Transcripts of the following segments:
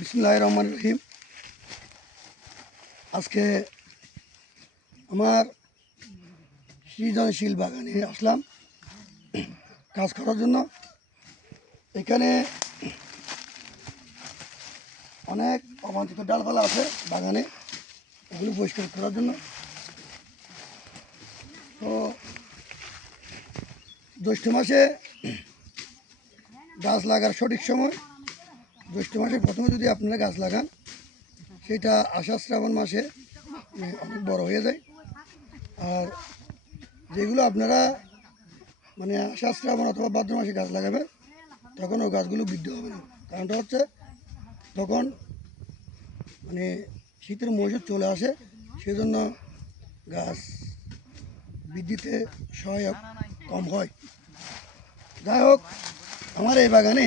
বিসমিল্লাহির রহমানির রহিম। আজকে আমার সৃজনশীল বাগানে আসলাম কাজ করার জন্য। এখানে অনেক অবাঞ্ছিত ডালপালা আছে বাগানে, এগুলো পরিষ্কার করার জন্য। তো জ্যৈষ্ঠ মাসে গাছ লাগার সঠিক সময়, জ্যৈষ্ঠ মাসে প্রথমে যদি আপনারা গাছ লাগান, সেটা আষাঢ় শ্রাবণ মাসে অনেক বড় হয়ে যায়। আর যেগুলো আপনারা আষাঢ় শ্রাবণ অথবা ভাদ্র মাসে গাছ লাগাবেন, তখন ওই গাছগুলো বৃদ্ধি হবে না। কারণটা হচ্ছে তখন শীতের মৌসুম চলে আসে, সেজন্য গাছ বৃদ্ধিতে সহায়ক কম হয়। যাই হোক, আমার এই বাগানে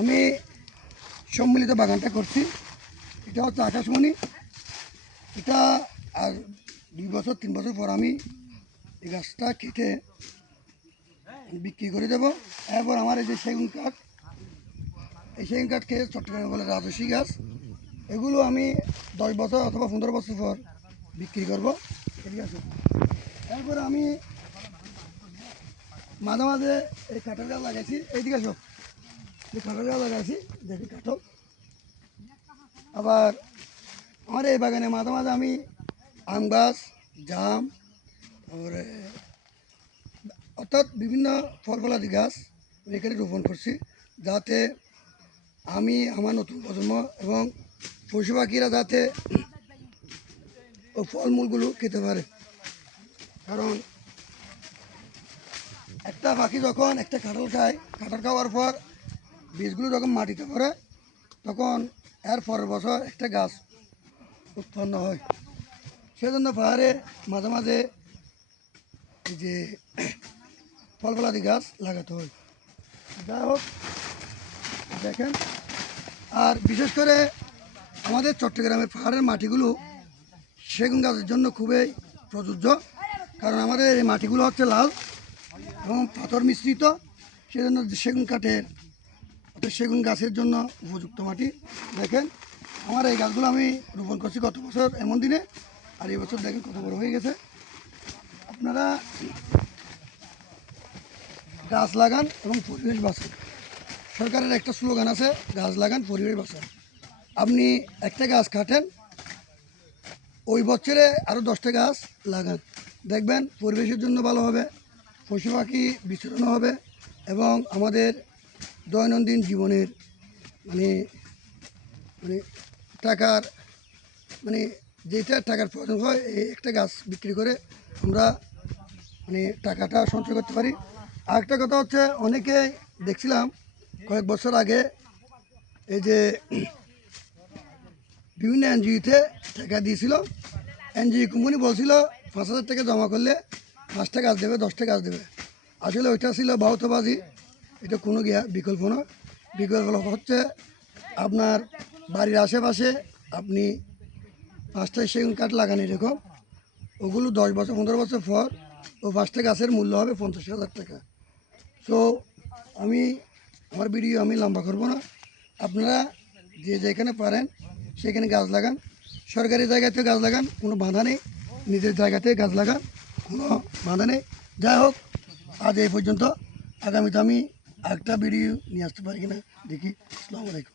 আমি সম্মিলিত বাগানটা করছি। এটা হচ্ছে আকাশমণি। এটা আর 2 বছর 3 বছর পর আমি এই গাছটা কেটে বিক্রি করে দেবো। এরপর আমার এই যে সেগুন কাঠ, এই সেগুন কাঠকে চট্টগ্রামে বলে রাজস্বী গাছ, এগুলো আমি 10 বছর অথবা 15 বছর পর বিক্রি করব। ঠিক আছে। এরপরে আমি মাঝে মাঝে এই কাঠের গাছ লাগাইছি। এইদিকে সব এই কাঠের গাছ লাগাইছি, দেখি কাঠক। আবার আমার এই বাগানে মাঝে মাঝে আমি আম গাছ, জাম, তারপরে অর্থাৎ বিভিন্ন ফলফলাদি গাছ এখানে রোপণ করছি, যাতে আমি আমার নতুন প্রজন্ম এবং পশু পাখিরা যাতে ওই ফলমূলগুলো খেতে পারে। কারণ একটা পাখি যখন একটা কাঁঠাল খায়, কাঁঠাল খাওয়ার পর বীজগুলো যখন মাটিতে পড়ে, তখন এর পরের বছর একটা গাছ উৎপন্ন হয়। সেজন্য পাহাড়ে মাঝে মাঝে এই যে ফলফলাদি গাছ লাগাতে হয়। যাই হোক, দেখেন। আর বিশেষ করে আমাদের চট্টগ্রামের পাহাড়ের মাটিগুলো সেগুন গাছের জন্য খুবই প্রযোজ্য। কারণ আমাদের এই মাটিগুলো হচ্ছে লাল এবং পাথর মিশ্রিত, সেজন্য সেগুন কাঠের সেগুন গাছের জন্য উপযুক্ত মাটি। দেখেন, আমার এই গাছগুলো আমি রোপণ করছি গত বছর এমন দিনে, আর এই বছর দেখেন কত বড় হয়ে গেছে। আপনারা গাছ লাগান এবং পরিবেশ বাঁচান। সরকারের একটা স্লোগান আছে, গাছ লাগান পরিবেশ বাঁচান। আপনি একটা গাছ কাটেন, ওই বছরে আরও 10টা গাছ লাগান, দেখবেন পরিবেশের জন্য ভালো হবে, পশু পাখি বিচরণ হবে এবং আমাদের দৈনন্দিন জীবনের মানে মানে টাকার যেটা টাকার প্রয়োজন হয়, এই একটা গাছ বিক্রি করে আমরা টাকাটা সঞ্চয় করতে পারি। আরেকটা কথা হচ্ছে, অনেকে দেখছিলাম কয়েক বছর আগে এই যে বিভিন্ন এনজিওতে টাকা দিয়েছিল, এনজিও কোম্পানি বলছিল 5,000 টাকা জমা করলে 5টা গাছ দেবে, 10টা গাছ দেবে। আসলে ওইটা ছিল বাউতবাজি, এটা কোনো বিকল্প নয়। বিকল্প হচ্ছে আপনার বাড়ির আশেপাশে আপনি 5টা সেগুন কাঠ লাগান, এরকম ওগুলো 10 বছর 15 বছর পর ও 5টা গাছের মূল্য হবে 50,000 টাকা। তো আমার ভিডিও আমি লম্বা করবো না, আপনারা যে যেখানে পারেন সেখানে গাছ লাগান। সরকারি জায়গাতে গাছ লাগান, কোনো বাধা নেই। নিজের জায়গাতে গাছ লাগান, কোনো বাধা নেই। যাই হোক, আজ এই পর্যন্ত। আগামীতে আমি একটা ভিডিও নিয়ে আসতে পারি কিনা দেখি। আসসালামু আলাইকুম।